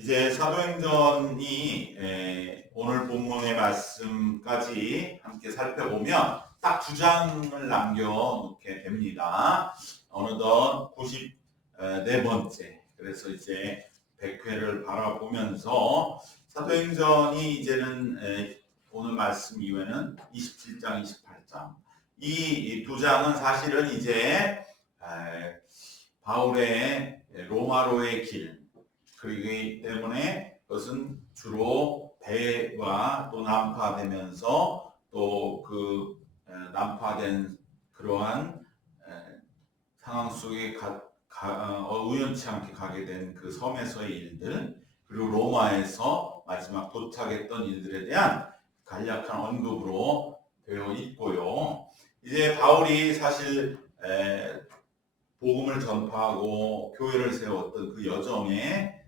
이제 사도행전이 오늘 본문의 말씀까지 함께 살펴보면 딱 2장을 남겨놓게 됩니다. 어느덧 94번째, 그래서 이제 100회를 바라보면서 사도행전이 이제는 오늘 말씀 이후에는 27장, 28장 이 2장은 사실은 이제 바울의 로마로의 길, 그러기 때문에 그것은 주로 배와 또 난파되면서 또 그 난파된 그러한 상황 속에 우연치 않게 가게 된 그 섬에서의 일들, 그리고 로마에서 마지막 도착했던 일들에 대한 간략한 언급으로 되어 있고요. 이제 바울이 사실 복음을 전파하고 교회를 세웠던 그 여정에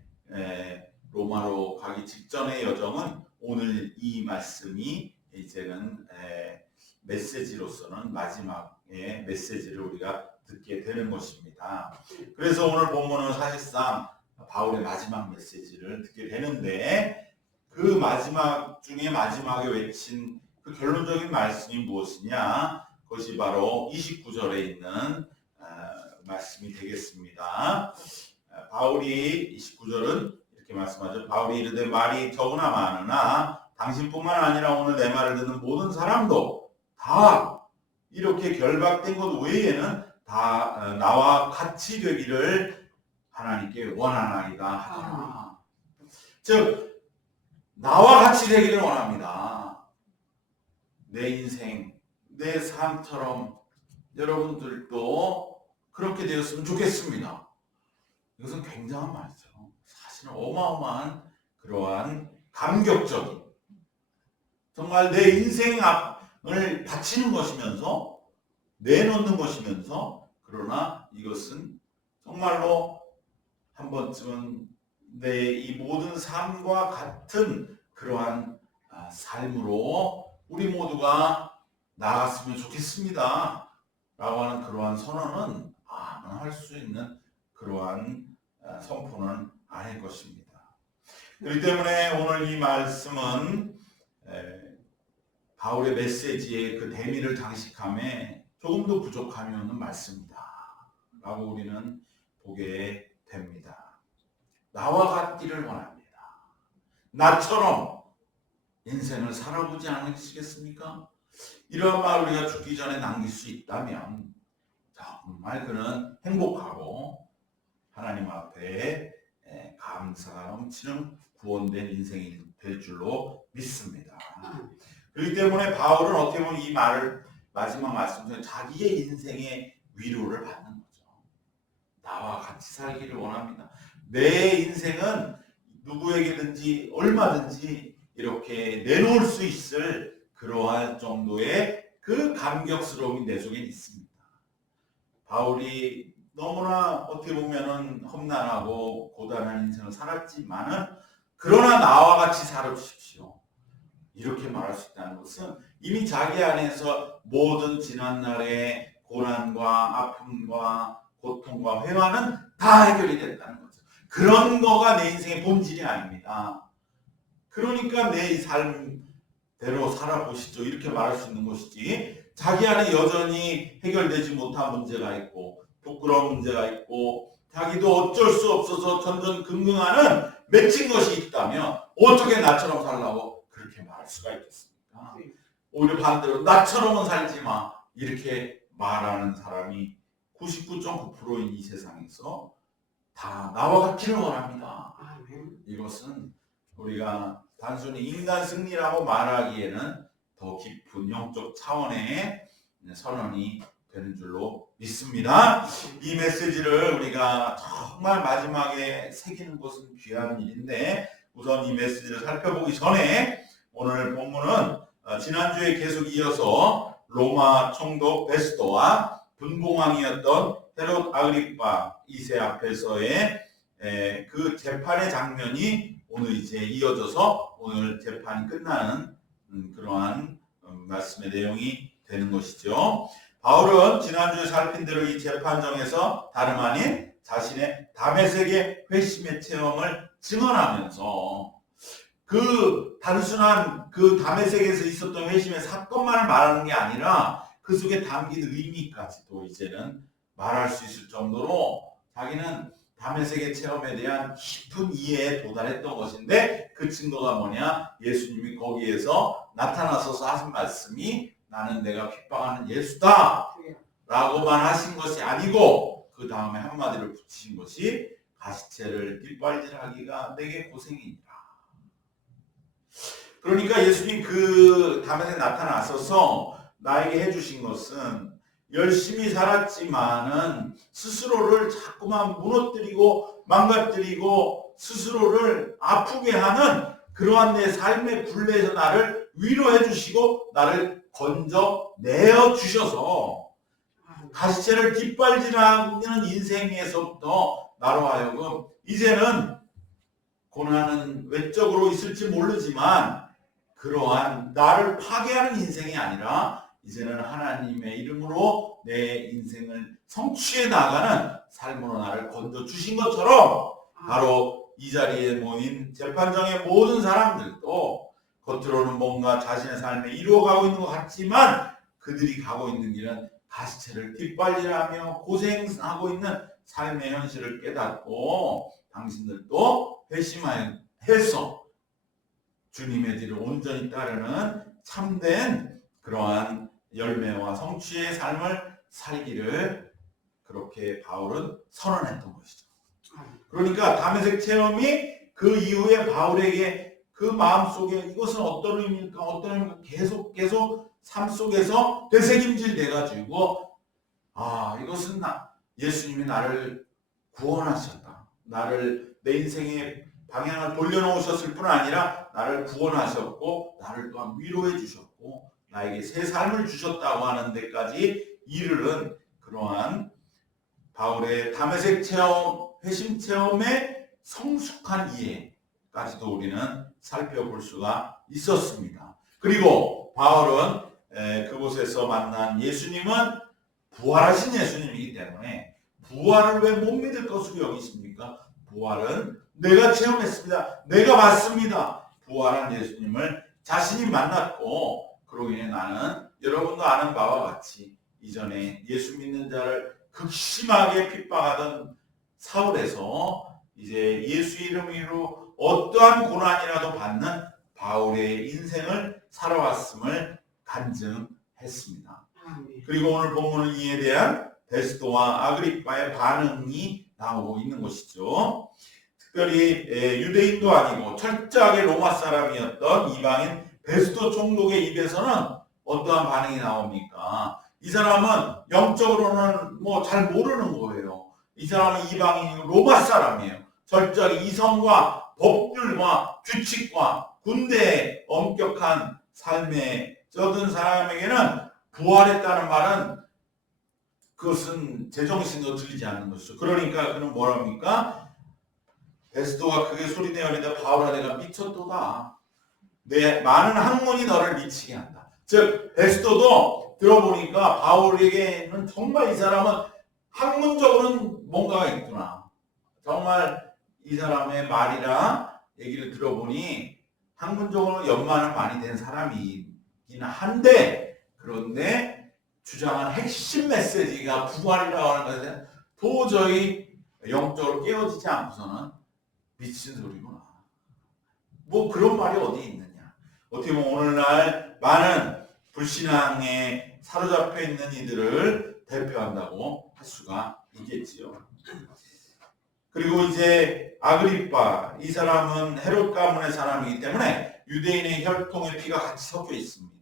로마로 가기 직전의 여정은 오늘 이 말씀이 이제는 메시지로서는 마지막의 메시지를 우리가 듣게 되는 것입니다. 그래서 오늘 본문은 사실상 바울의 마지막 메시지를 듣게 되는데, 그 마지막 중에 마지막에 외친 그 결론적인 말씀이 무엇이냐? 그것이 바로 29절에 있는 말씀이 되겠습니다. 바울이 29절은 이렇게 말씀하죠. 바울이 이르되 말이 적으나 많으나 당신뿐만 아니라 오늘 내 말을 듣는 모든 사람도 다 이렇게 결박된 것 외에는 다 나와 같이 되기를 하나님께 원하나이다 하더라. 즉 나와 같이 되기를 원합니다. 내 인생, 내 삶처럼 여러분들도 그렇게 되었으면 좋겠습니다. 이것은 굉장한 말이죠. 사실은 어마어마한 그러한 감격적인, 정말 내 인생을 바치는 것이면서 내놓는 것이면서, 그러나 이것은 정말로 한 번쯤은 내 이 모든 삶과 같은 그러한 삶으로 우리 모두가 나갔으면 좋겠습니다 라고 하는 그러한 선언은 아무나 할 수 있는 그러한 선포는 아닐 것입니다. 그렇기 때문에 오늘 이 말씀은 바울의 메시지의 그 대미를 장식함에 조금도 부족함이 없는 말씀이다 라고 우리는 보게 됩니다. 나와 같기를 원합니다. 나처럼 인생을 살아보지 않으시겠습니까? 이런 말 우리가 죽기 전에 남길 수 있다면 정말 그는 행복하고 하나님 앞에 감사가 넘치는 구원된 인생이 될 줄로 믿습니다. 그렇기 때문에 바울은 어떻게 보면 이 말을 마지막 말씀 중에 자기의 인생의 위로를 받는 거죠. 나와 같이 살기를 원합니다. 내 인생은 누구에게든지 얼마든지 이렇게 내놓을 수 있을 그러할 정도의 그 감격스러움이 내 속에 있습니다. 바울이 너무나 어떻게 보면은 험난하고 고단한 인생을 살았지만은 그러나 나와 같이 살아주십시오. 이렇게 말할 수 있다는 것은 이미 자기 안에서 모든 지난날의 고난과 아픔과 고통과 회화는 다 해결이 됐다는 거죠. 그런 거가 내 인생의 본질이 아닙니다. 그러니까 내 삶대로 살아보시죠. 이렇게 말할 수 있는 것이지, 자기 안에 여전히 해결되지 못한 문제가 있고 부끄러운 문제가 있고 자기도 어쩔 수 없어서 전전긍긍하는 맺힌 것이 있다면 어떻게 나처럼 살라고 그렇게 말할 수가 있겠습니까? 오히려 반대로 나처럼은 살지 마 이렇게 말하는 사람이 99.9%인 이 세상에서 다 나와 같기를 원합니다. 이것은 우리가 단순히 인간 승리라고 말하기에는 더 깊은 영적 차원의 선언이 되는 줄로 믿습니다. 이 메시지를 우리가 정말 마지막에 새기는 것은 귀한 일인데, 우선 이 메시지를 살펴보기 전에 오늘 본문은 지난주에 계속 이어서 로마 총독 베스토와 분봉왕이었던 헤롯 아그리파 2세 앞에서의 그 재판의 장면이 오늘 이제 이어져서 오늘 재판이 끝나는 그러한 말씀의 내용이 되는 것이죠. 바울은 지난주에 살핀 대로 이 재판정에서 다름 아닌 자신의 다메섹의 회심의 체험을 증언하면서 그 단순한 그 다메섹에서 있었던 회심의 사건만을 말하는 게 아니라 그 속에 담긴 의미까지도 이제는 말할 수 있을 정도로 자기는 다메섹의 체험에 대한 깊은 이해에 도달했던 것인데, 그 증거가 뭐냐? 예수님이 거기에서 나타나셔서 하신 말씀이 나는 내가 핍박하는 예수다 라고만 하신 것이 아니고, 그 다음에 한마디를 붙이신 것이 가시체를 뒷발질하기가 내게 고생이니라. 그러니까 예수님 그 다메섹에 나타나셔서 나에게 해주신 것은, 열심히 살았지만은 스스로를 자꾸만 무너뜨리고 망가뜨리고 스스로를 아프게 하는 그러한 내 삶의 굴레에서 나를 위로해 주시고 나를 건져내어 주셔서 가시체를 뒷발질하는 인생에서부터 나로 하여금 이제는 고난은 외적으로 있을지 모르지만 그러한 나를 파괴하는 인생이 아니라 이제는 하나님의 이름으로 내 인생을 성취해 나가는 삶으로 나를 건져주신 것처럼, 바로 이 자리에 모인 재판정의 모든 사람들도 겉으로는 뭔가 자신의 삶에 이루어가고 있는 것 같지만 그들이 가고 있는 길은 가시체를 뒷발질하며 고생하고 있는 삶의 현실을 깨닫고 당신들도 회심해서 주님의 뒤를 온전히 따르는 참된 그러한 열매와 성취의 삶을 살기를 그렇게 바울은 선언했던 것이죠. 그러니까 다메섹 체험이 그 이후에 바울에게 그 마음속에 이것은 어떤 의미일까 계속 삶 속에서 되새김질 돼가지고, 이것은 예수님이 나를 구원하셨다. 나를 내 인생의 방향을 돌려놓으셨을 뿐 아니라 나를 구원하셨고 나를 또한 위로해 주셨고 나에게 새 삶을 주셨다고 하는 데까지 이르는 그러한 바울의 다메섹 체험, 회심 체험의 성숙한 이해까지도 우리는 살펴볼 수가 있었습니다. 그리고 바울은 그곳에서 만난 예수님은 부활하신 예수님이기 때문에 부활을 왜 못 믿을 것으로 여기십니까? 부활은 내가 체험했습니다. 내가 봤습니다. 부활한 예수님을 자신이 만났고, 그로 인해 나는 여러분도 아는 바와 같이 이전에 예수 믿는 자를 극심하게 핍박하던 사울에서 이제 예수 이름으로 어떠한 고난이라도 받는 바울의 인생을 살아왔음을 간증했습니다. 그리고 오늘 본문은 이에 대한 베스도와 아그리빠의 반응이 나오고 있는 것이죠. 특별히 유대인도 아니고 철저하게 로마 사람이었던 이방인 베스도 총독의 입에서는 어떠한 반응이 나옵니까? 이 사람은 영적으로는 잘 모르는 거예요. 이 사람은 이방인이고 로마 사람이에요. 철저하게 이성과 법률과 규칙과 군대의 엄격한 삶에 젖은 사람에게는 부활했다는 말은 그것은 제정신도 들리지 않는 것이죠. 그러니까 그는 뭐랍니까? 베스도가 크게 소리내어리다 바울아 내가 미쳤도다. 내 많은 학문이 너를 미치게 한다. 즉 베스도도 들어보니까 바울에게는 정말 이 사람은 학문적으로는 뭔가가 있구나. 정말 이 사람의 말이랑 얘기를 들어보니 학문적으로 연만은 많이 된 사람이긴 한데, 그런데 주장한 핵심 메시지가 부활이라고 하는 것은 도저히 영적으로 깨어지지 않고서는 미친 소리구나. 그런 말이 어디 있느냐. 어떻게 보면 오늘날 많은 불신앙에 사로잡혀 있는 이들을 대표한다고 할 수가 있겠지요. 그리고 이제 아그리빠, 이 사람은 헤롯 가문의 사람이기 때문에 유대인의 혈통의 피가 같이 섞여 있습니다.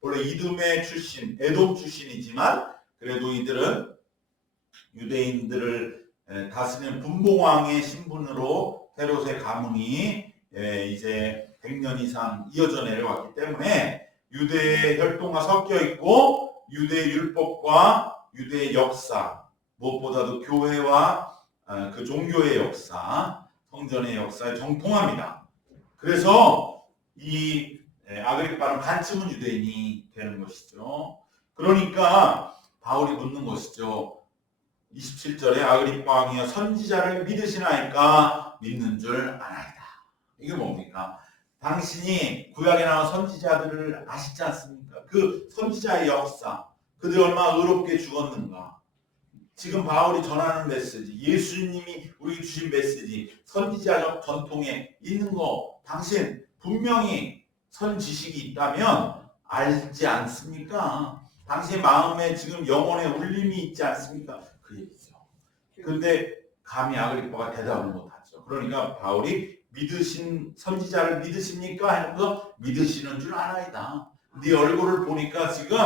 원래 이두메 출신, 에돔 출신이지만 그래도 이들은 유대인들을 다스리는 분봉왕의 신분으로 헤롯의 가문이 이제 100년 이상 이어져 내려왔기 때문에 유대의 혈통과 섞여 있고 유대의 율법과 유대의 역사, 무엇보다도 교회와 그 종교의 역사, 성전의 역사에 정통합니다. 그래서 이 아그리빠는 반쯤은 유대인이 되는 것이죠. 그러니까 바울이 묻는 것이죠. 27절에 아그리빠 왕이여 선지자를 믿으시나이까? 믿는 줄 아나이다. 이게 뭡니까? 당신이 구약에 나온 선지자들을 아시지 않습니까? 그 선지자의 역사, 그들이 얼마나 의롭게 죽었는가. 지금 바울이 전하는 메시지, 예수님이 우리에게 주신 메시지, 선지자적 전통에 있는 거 당신 분명히 선지식이 있다면 알지 않습니까? 당신의 마음에 지금 영혼의 울림이 있지 않습니까? 그 얘기죠. 근데 감히 아그리빠가 대답을 못하죠. 그러니까 바울이 믿으신 선지자를 믿으십니까? 하면서 믿으시는 줄 아나이다. 네 얼굴을 보니까 지금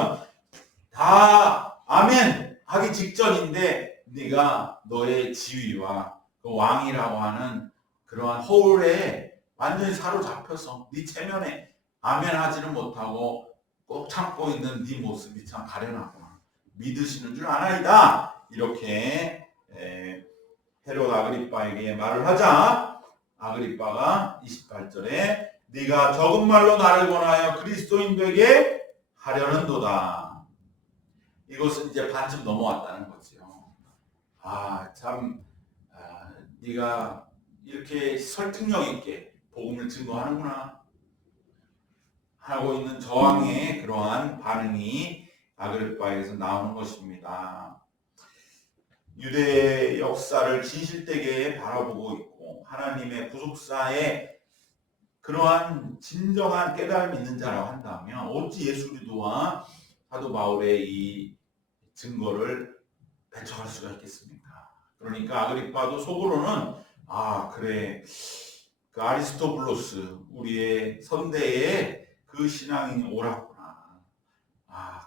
다 아멘 하기 직전인데 네가 너의 지위와 그 왕이라고 하는 그러한 허울에 완전히 사로잡혀서 네 체면에 아멘 하지는 못하고 꼭 참고 있는 네 모습이 참 가련하구나. 믿으시는 줄 아나이다. 이렇게 헤롯 아그리빠에게 말을 하자 아그리빠가 28절에 네가 적은 말로 나를 권하여 그리스도인 되게 하려는도다. 이것은 이제 반쯤 넘어왔다는 거죠. 네가 이렇게 설득력 있게 복음을 증거하는구나 하고 있는 저항의 그러한 반응이 아그리빠에게서 나오는 것입니다. 유대 역사를 진실되게 바라보고 있고 하나님의 구속사에 그러한 진정한 깨달음이 있는 자라고 한다면 어찌 예수 그리스도와 사도 바울의 이 증거를 배척할 수가 있겠습니까? 그러니까 아그리빠도 속으로는 그래 그 아리스토블로스 우리의 선대의 그 신앙이 옳았구나.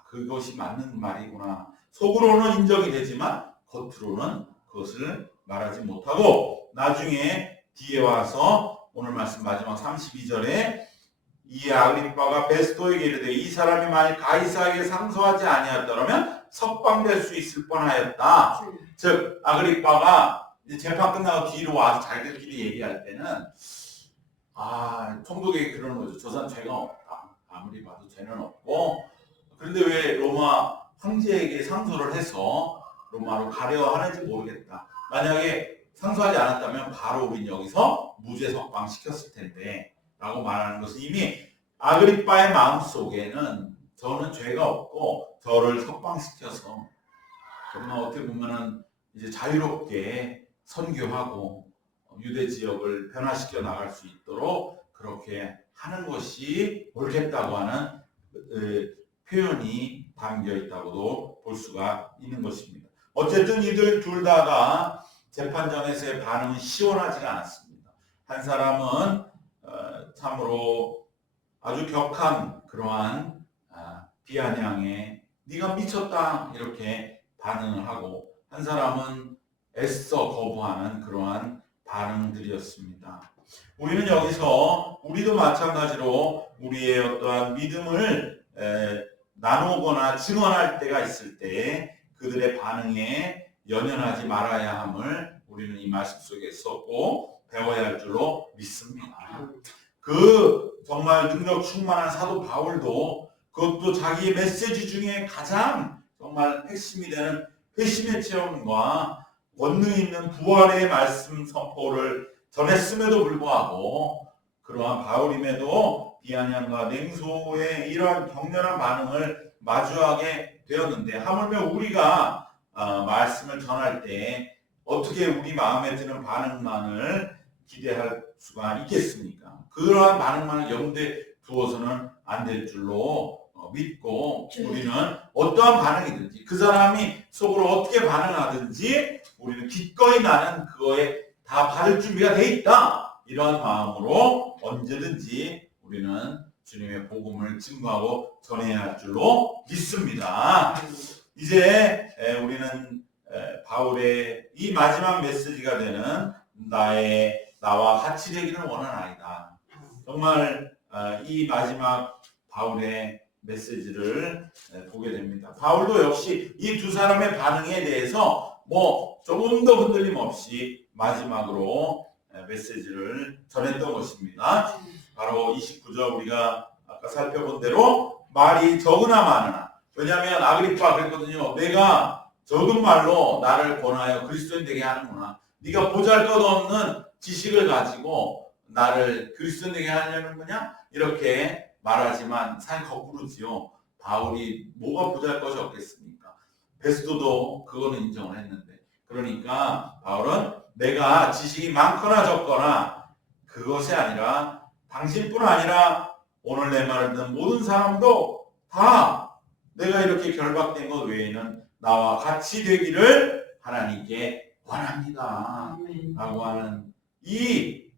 그것이 맞는 말이구나. 속으로는 인정이 되지만 겉으로는 그것을 말하지 못하고 나중에 뒤에 와서 오늘 말씀 마지막 32절에 이에 아그리빠가 베스도에게 이르되 이 사람이 만일 가이사에게 상소하지 아니하였더라면 석방될 수 있을 뻔하였다. 즉 아그리빠가 재판 끝나고 뒤로 와서 자기들끼리 얘기할 때는 총독에게 그러는 거죠. 저 사람 죄가 없다. 아무리 봐도 죄는 없고 그런데 왜 로마 황제에게 상소를 해서 로마로 가려 하는지 모르겠다. 만약에 상소하지 않았다면 바로 우린 여기서 무죄 석방 시켰을 텐데 라고 말하는 것은 이미 아그리빠의 마음속에는 저는 죄가 없고 저를 석방시켜서 정말 어떻게 보면은 이제 자유롭게 선교하고 유대 지역을 변화시켜 나갈 수 있도록 그렇게 하는 것이 옳겠다고 하는 표현이 담겨 있다고도 볼 수가 있는 것입니다. 어쨌든 이들 둘 다가 재판정에서의 반응은 시원하지가 않았습니다. 한 사람은 참으로 아주 격한 그러한 비아냥에 네가 미쳤다 이렇게 반응을 하고 한 사람은 애써 거부하는 그러한 반응들이었습니다. 우리는 여기서 우리도 마찬가지로 우리의 어떠한 믿음을 나누거나 증언할 때가 있을 때 그들의 반응에 연연하지 말아야 함을 우리는 이 말씀 속에서 꼭 배워야 할 줄로 믿습니다. 그 정말 능력 충만한 사도 바울도 그것도 자기의 메시지 중에 가장 정말 핵심이 되는 회심의 체험과 권능 있는 부활의 말씀 선포를 전했음에도 불구하고 그러한 바울임에도 비아냥과 냉소의 이러한 격렬한 반응을 마주하게 되었는데 하물며 우리가 말씀을 전할 때 어떻게 우리 마음에 드는 반응만을 기대할 수가 있겠습니까? 그러한 반응만을 염두에 두어서는 안 될 줄로 믿고 우리는 어떠한 반응이든지 그 사람이 속으로 어떻게 반응하든지 우리는 기꺼이 나는 그거에 다 받을 준비가 돼 있다. 이러한 마음으로 언제든지 우리는 주님의 복음을 증거하고 전해야 할 줄로 믿습니다. 이제 우리는 바울의 이 마지막 메시지가 되는 나와 같이 되기를 원하나이다. 정말 이 마지막 바울의 메시지를 보게 됩니다. 바울도 역시 이 두 사람의 반응에 대해서 조금도 흔들림 없이 마지막으로 메시지를 전했던 것입니다. 바로 29절 우리가 아까 살펴본 대로 말이 적으나 많으나 왜냐하면 아그리빠 그랬거든요. 내가 적은 말로 나를 권하여 그리스도인 되게 하는구나. 네가 보잘것없는 지식을 가지고 나를 그리스도인 되게 하려는 거냐? 이렇게 말하지만 사실 거꾸로지요. 바울이 뭐가 보잘것이 없겠습니까? 베스도도 그거는 인정을 했는데, 그러니까 바울은 내가 지식이 많거나 적거나 그것이 아니라 당신뿐 아니라 오늘 내 말을 듣는 모든 사람도 다 내가 이렇게 결박된 것 외에는 나와 같이 되기를 하나님께 원합니다. 라고 하는 이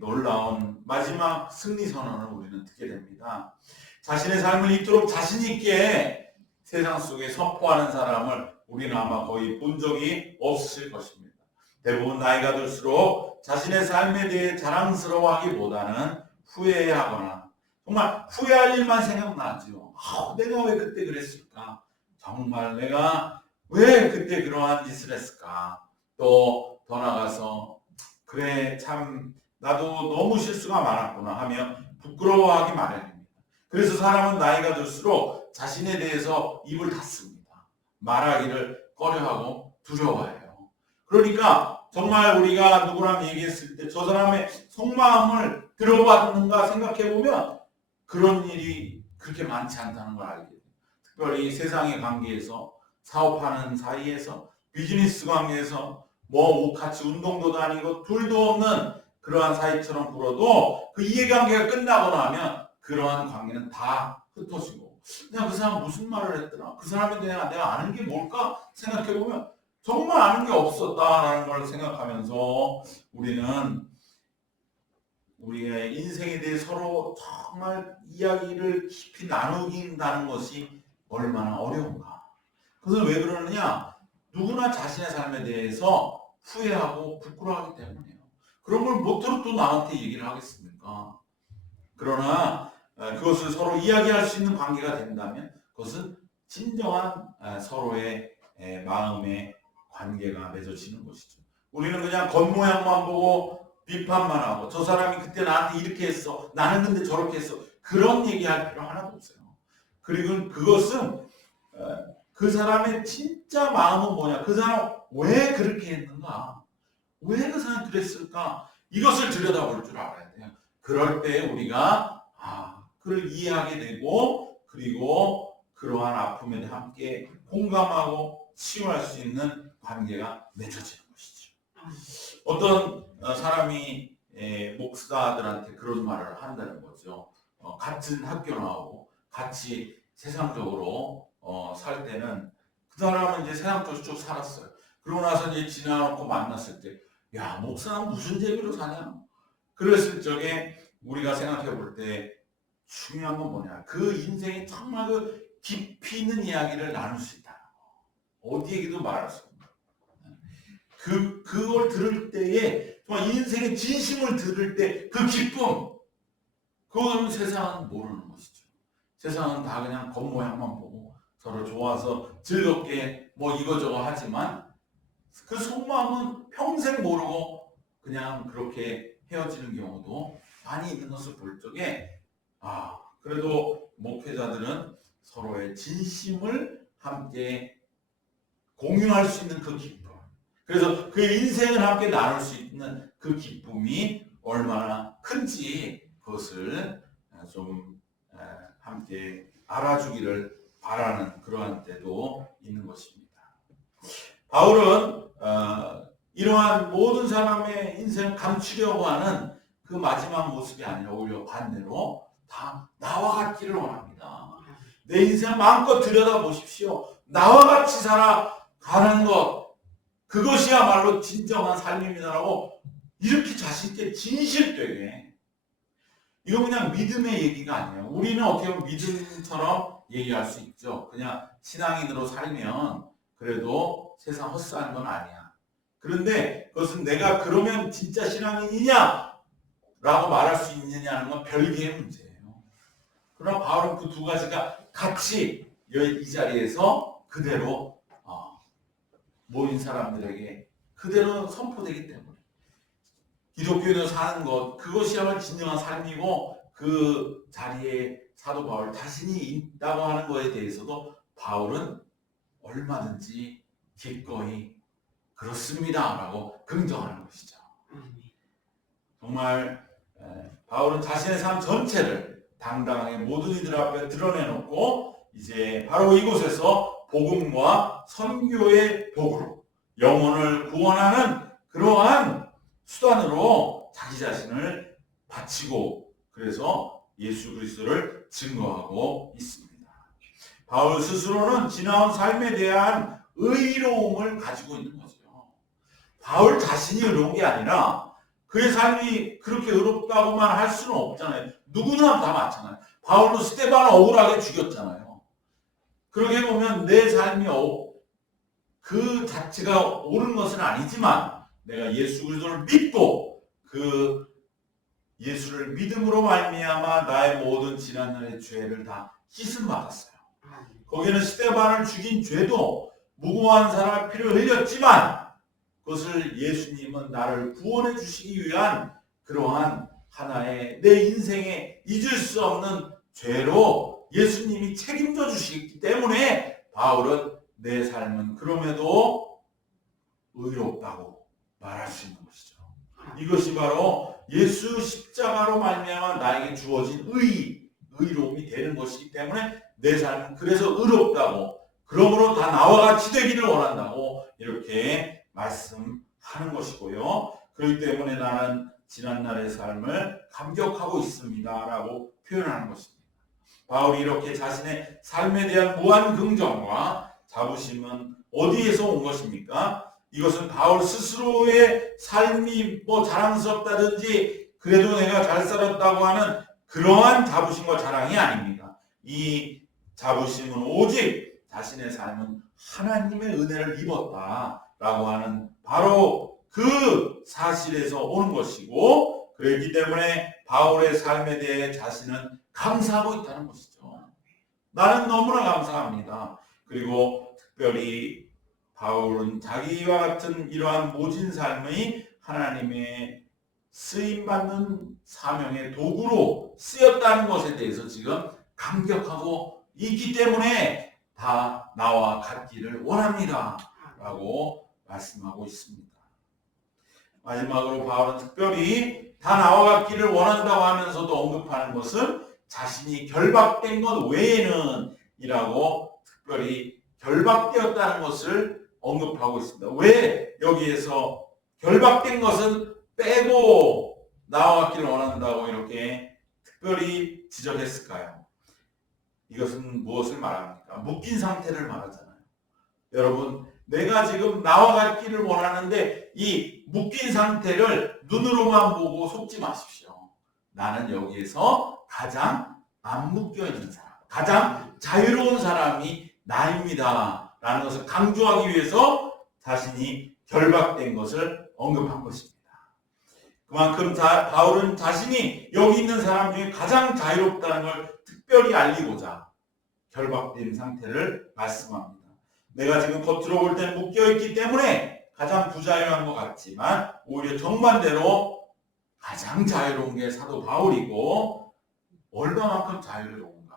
놀라운 마지막 승리 선언을 우리는 듣게 됩니다. 자신의 삶을 이토록 자신 있게 세상 속에 선포하는 사람을 우리는 아마 거의 본 적이 없으실 것입니다. 대부분 나이가 들수록 자신의 삶에 대해 자랑스러워하기보다는 후회하거나 정말 후회할 일만 생각나죠. 내가 왜 그때 그랬을까? 정말 내가 왜 그때 그러한 짓을 했을까? 또 더 나아가서 그래 참 나도 너무 실수가 많았구나 하며 부끄러워하기 마련입니다. 그래서 사람은 나이가 들수록 자신에 대해서 입을 닫습니다. 말하기를 꺼려하고 두려워해요. 그러니까 정말 우리가 누구랑 얘기했을 때 저 사람의 속마음을 들어봤는가 생각해보면 그런 일이 그렇게 많지 않다는 걸 알게 돼요. 특별히 세상의 관계에서, 사업하는 사이에서, 비즈니스 관계에서 뭐 같이 운동도 다니고 둘도 없는 그러한 사이처럼 불어도 그 이해관계가 끝나고 나면 그러한 관계는 다 흩어지고 그냥 그 사람 무슨 말을 했더라? 그 사람에 대해 내가 아는 게 뭘까? 생각해보면 정말 아는 게 없었다라는 걸 생각하면서 우리는 우리의 인생에 대해 서로 정말 이야기를 깊이 나누긴다는 것이 얼마나 어려운가. 그것은 왜 그러느냐? 누구나 자신의 삶에 대해서 후회하고 부끄러워하기 때문이에요. 그런 걸 못 들어 또 나한테 얘기를 하겠습니까? 그러나 그것을 서로 이야기할 수 있는 관계가 된다면 그것은 진정한 서로의 마음의 관계가 맺어지는 것이죠. 우리는 그냥 겉모양만 보고 비판만 하고 저 사람이 그때 나한테 이렇게 했어. 나는 근데 저렇게 했어. 그런 얘기할 필요 하나도 없어요. 그리고 그것은 그 사람의 진짜 마음은 뭐냐? 그 사람 왜 그렇게 했는가? 왜 그 사람이 그랬을까? 이것을 들여다볼 줄 알아야 돼요. 그럴 때 우리가 그를 이해하게 되고 그리고 그러한 아픔에 함께 공감하고 치유할 수 있는 관계가 맺어지는 것이죠. 어떤 사람이 목사들한테 그런 말을 한다는 거죠. 같은 학교 나오고 같이 세상적으로 살 때는 그 사람은 이제 세상적으로 쭉 살았어요. 그러고 나서 이제 지나놓고 만났을 때, 야, 목사는 무슨 재미로 사냐? 그랬을 적에 우리가 생각해 볼 때 중요한 건 뭐냐? 그 인생에 정말 그 깊이 있는 이야기를 나눌 수 있다. 어디에게도 말할 수 없는. 그걸 들을 때에 정말 인생의 진심을 들을 때 그 기쁨, 그건 세상은 모르는 것이죠. 세상은 다 그냥 겉모양만 보고 서로 좋아서 즐겁게 뭐 이거저거 하지만 그 속마음은 평생 모르고 그냥 그렇게 헤어지는 경우도 많이 있는 것을 볼 적에 그래도 목회자들은 서로의 진심을 함께 공유할 수 있는 그 기쁨, 그래서 그 인생을 함께 나눌 수 있는 그 기쁨이 얼마나 큰지 그것을 좀 함께 알아주기를 바라는 그러한 때도 있는 것입니다. 바울은 이러한 모든 사람의 인생을 감추려고 하는 그 마지막 모습이 아니라 오히려 반대로 다 나와 같기를 원합니다. 내 인생 마음껏 들여다보십시오. 나와 같이 살아가는 것, 그것이야말로 진정한 삶입니다라고 이렇게 자신있게 진실되게. 이거 그냥 믿음의 얘기가 아니에요. 우리는 어떻게 보면 믿음처럼 얘기할 수 있죠. 그냥 신앙인으로 살면 그래도 세상 헛사는 건 아니야. 그런데 그것은 내가 그러면 진짜 신앙인이냐? 라고 말할 수 있느냐는 건 별개의 문제예요. 그러나 바울은 그 두 가지가 같이 이 자리에서 그대로 모인 사람들에게 그대로 선포되기 때문에 기독교인으로 사는 것, 그것이야말로 진정한 삶이고 그 자리에 사도 바울 자신이 있다고 하는 것에 대해서도 바울은 얼마든지 기꺼이 그렇습니다 라고 긍정하는 것이죠. 정말 바울은 자신의 삶 전체를 당당하게 모든 이들 앞에 드러내놓고 이제 바로 이곳에서 복음과 선교의 도구로 영혼을 구원하는 그러한 수단으로 자기 자신을 바치고 그래서 예수 그리스도를 증거하고 있습니다. 바울 스스로는 지나온 삶에 대한 의로움을 가지고 있는 거죠. 바울 자신이 의로운 게 아니라 그의 삶이 그렇게 의롭다고만 할 수는 없잖아요. 누구나 다 마찬가지예요. 바울도 스데반을 억울하게 죽였잖아요. 그렇게 보면 내 삶이 그 자체가 옳은 것은 아니지만 내가 예수 그리스도를 믿고 그 예수를 믿음으로 말미암아 나의 모든 지난날의 죄를 다 씻음 받았어요. 거기는 스데반을 죽인 죄도 무고한 사람의 피를 흘렸지만 그것을 예수님은 나를 구원해 주시기 위한 그러한 하나의 내 인생에 잊을 수 없는 죄로 예수님이 책임져 주시기 때문에 바울은 내 삶은 그럼에도 의롭다고 말할 수 있는 것이죠. 이것이 바로 예수 십자가로 말미암아 나에게 주어진 의로움이 되는 것이기 때문에 내 삶은 그래서 의롭다고 그러므로 다 나와 같이 되기를 원한다고 이렇게 말씀하는 것이고요. 그렇기 때문에 나는 지난날의 삶을 감격하고 있습니다 라고 표현하는 것입니다. 바울이 이렇게 자신의 삶에 대한 무한 긍정과 자부심은 어디에서 온 것입니까? 이것은 바울 스스로의 삶이 자랑스럽다든지 그래도 내가 잘 살았다고 하는 그러한 자부심과 자랑이 아닙니다. 이 자부심은 오직 자신의 삶은 하나님의 은혜를 입었다라고 하는 바로 그 사실에서 오는 것이고 그렇기 때문에 바울의 삶에 대해 자신은 감사하고 있다는 것이죠. 나는 너무나 감사합니다. 그리고 특별히 바울은 자기와 같은 이러한 모진 삶의 하나님의 쓰임받는 사명의 도구로 쓰였다는 것에 대해서 지금 감격하고 있기 때문에 다 나와 같기를 원합니다 라고 말씀하고 있습니다. 마지막으로 바울은 특별히 다 나와 같기를 원한다고 하면서도 언급하는 것은 자신이 결박된 것 외에는 이라고 특별히 결박되었다는 것을 언급하고 있습니다. 왜 여기에서 결박된 것은 빼고 나와 같기를 원한다고 이렇게 특별히 지적했을까요? 이것은 무엇을 말합니까? 묶인 상태를 말하잖아요. 여러분, 내가 지금 나와 같기를 원하는데 이 묶인 상태를 눈으로만 보고 속지 마십시오. 나는 여기에서 가장 안 묶여 있는 사람, 가장 자유로운 사람이 나입니다 라는 것을 강조하기 위해서 자신이 결박된 것을 언급한 것입니다. 그만큼 바울은 자신이 여기 있는 사람 중에 가장 자유롭다는 걸 특별히 알리고자 결박된 상태를 말씀합니다. 내가 지금 겉으로 볼 때는 묶여있기 때문에 가장 부자유한 것 같지만 오히려 정반대로 가장 자유로운 게 사도 바울이고 얼마만큼 자유로운가?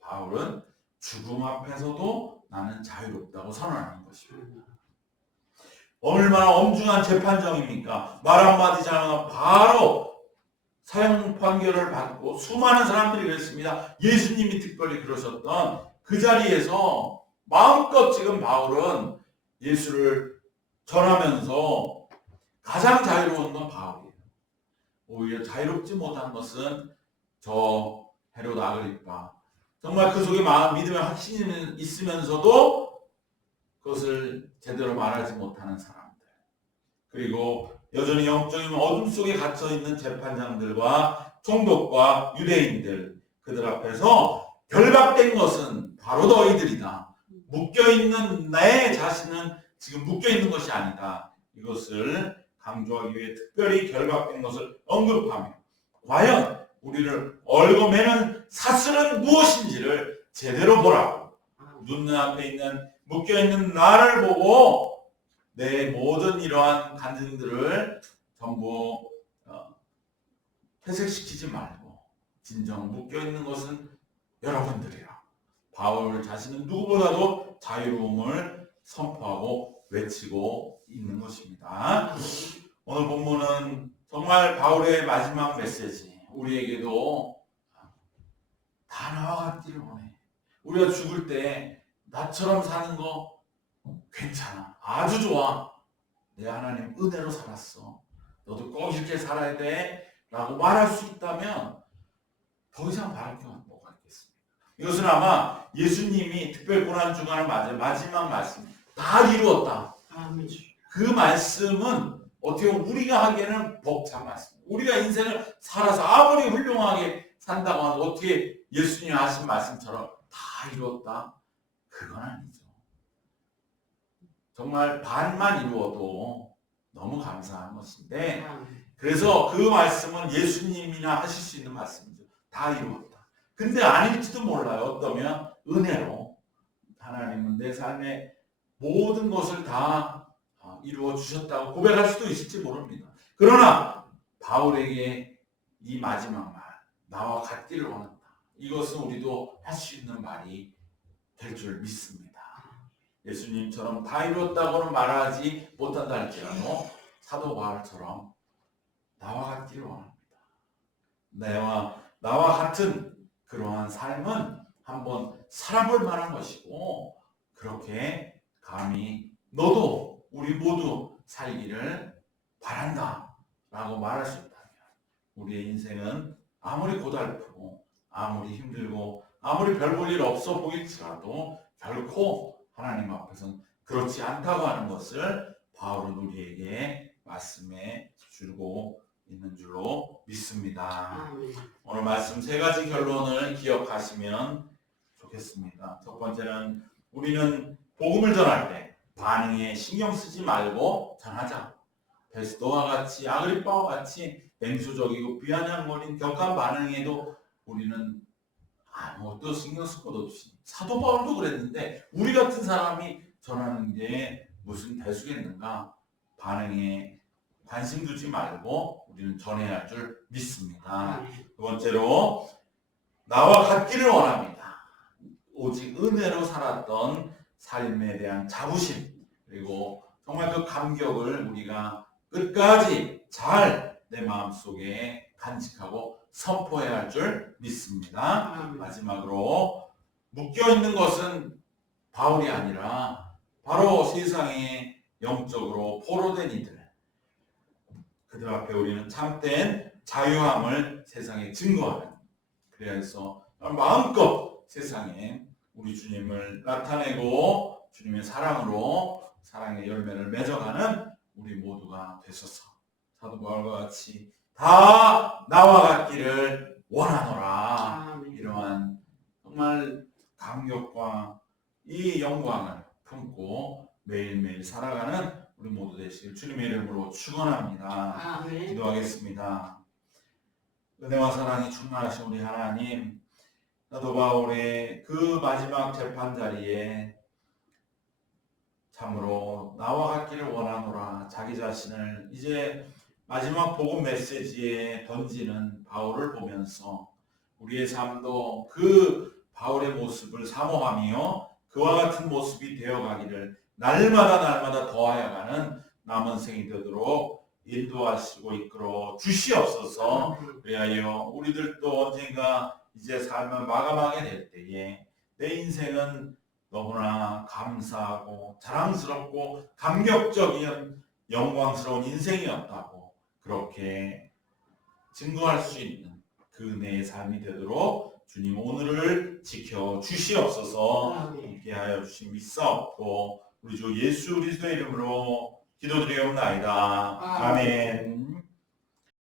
바울은 죽음 앞에서도 나는 자유롭다고 선언하는 것입니다. 얼마나 엄중한 재판정입니까? 말 한마디 잘하면 바로 사형 판결을 받고 수많은 사람들이 그랬습니다. 예수님이 특별히 그러셨던 그 자리에서 마음껏 지금 바울은 예수를 전하면서 가장 자유로운 건 바울이에요. 오히려 자유롭지 못한 것은 저 헤롯 아그리파, 정말 그 속에 믿음의 확신이 있으면서도 그것을 제대로 말하지 못하는 사람들, 그리고 여전히 영적인 어둠 속에 갇혀있는 재판장들과 총독과 유대인들, 그들 앞에서 결박된 것은 바로 너희들이다. 묶여있는 내 자신은 지금 묶여있는 것이 아니다. 이것을 강조하기 위해 특별히 결박된 것을 언급하며 과연 우리를 얽어매는 사슬은 무엇인지를 제대로 보라고, 눈앞에 있는 묶여있는 나를 보고 내 모든 이러한 간증들을 전부 퇴색시키지 말고 진정 묶여있는 것은 여러분들이라. 바울 자신은 누구보다도 자유로움을 선포하고 외치고 있는 것입니다. 오늘 본문은 정말 바울의 마지막 메시지, 우리에게도 다 나와 같기를 원해. 우리가 죽을 때 나처럼 사는 거 괜찮아, 아주 좋아, 내 하나님 은혜로 살았어, 너도 꼭 이렇게 살아야 돼 라고 말할 수 있다면 더 이상 바랄 게 뭐가 있겠습니까? 이것은 아마 예수님이 특별 고난주간을 맞아 마지막 말씀, 다 이루었다, 그 말씀은 어떻게 보면 우리가 하기에는 벅찬 말씀, 우리가 인생을 살아서 아무리 훌륭하게 산다고 하면 어떻게 예수님이 하신 말씀처럼 다 이루었다? 그건 아니죠. 정말 반만 이루어도 너무 감사한 것인데, 그래서 그 말씀은 예수님이나 하실 수 있는 말씀이죠. 다 이루었다. 근데 아닐지도 몰라요. 어떠면 은혜로 하나님은 내 삶의 모든 것을 다 이루어 주셨다고 고백할 수도 있을지 모릅니다. 그러나 바울에게 이 마지막 말, 나와 같기를 원한다, 이것은 우리도 할 수 있는 말이 될 줄 믿습니다. 예수님처럼 다 이루었다고는 말하지 못한다 할지라도 사도 바울처럼 나와 같기를 원합니다. 나와 같은 그러한 삶은 한번 살아볼 만한 것이고, 그렇게 감히 너도 우리 모두 살기를 바란다 라고 말할 수 있다면, 우리의 인생은 아무리 고달프고 아무리 힘들고 아무리 별 볼 일 없어 보일지라도 결코 하나님 앞에서는 그렇지 않다고 하는 것을 바울은 우리에게 말씀해 주고 있는 줄로 믿습니다. 오늘 말씀 세 가지 결론을 기억하시면 좋겠습니다. 첫 번째는, 우리는 복음을 전할 때 반응에 신경 쓰지 말고 전하자. 베스도와 같이, 아그리빠와 같이 냉소적이고 비아냥거린 격한 반응에도 우리는 아무것도 신경 쓸 것 없이, 사도 바울도 그랬는데 우리 같은 사람이 전하는 게 무슨 대수겠는가? 반응에 관심 두지 말고 우리는 전해야 할 줄 믿습니다. 두 번째로, 나와 같기를 원합니다. 오직 은혜로 살았던 삶에 대한 자부심, 그리고 정말 그 감격을 우리가 끝까지 잘 내 마음속에 간직하고 선포해야 할 줄 믿습니다. 마지막으로, 묶여있는 것은 바울이 아니라 바로 세상에 영적으로 포로된 이들, 그들 앞에 우리는 참된 자유함을 세상에 증거하는, 그래서 마음껏 세상에 우리 주님을 나타내고 주님의 사랑으로 사랑의 열매를 맺어가는 우리 모두가 되소서. 사도 바울과 같이 다 나와 같기를 원하노라. 이러한 정말 감격과 이 영광을 품고 매일매일 살아가는 우리 모두 되시길 주님의 이름으로 축원합니다. 기도하겠습니다. 은혜와 사랑이 충만하신 우리 하나님, 사도 바울의 그 마지막 재판 자리에 참으로 나와 같기를 원하노라, 자기 자신을 이제 마지막 복음 메시지에 던지는 바울을 보면서 우리의 삶도 그 바울의 모습을 사모하며 그와 같은 모습이 되어가기를 날마다 더하여가는 남은 생이 되도록 인도하시고 이끌어 주시옵소서. 그리하여 우리들도 언젠가 이제 삶을 마감하게 될 때에 내 인생은 너무나 감사하고 자랑스럽고 감격적인 영광스러운 인생이었다고 그렇게 증거할 수 있는 그 은혜의 삶이 되도록 주님 오늘을 지켜 주시옵소서. 함께하여 주신 믿사옵고 우리 주 예수 그리스도의 이름으로 기도드리옵나이다. 아멘.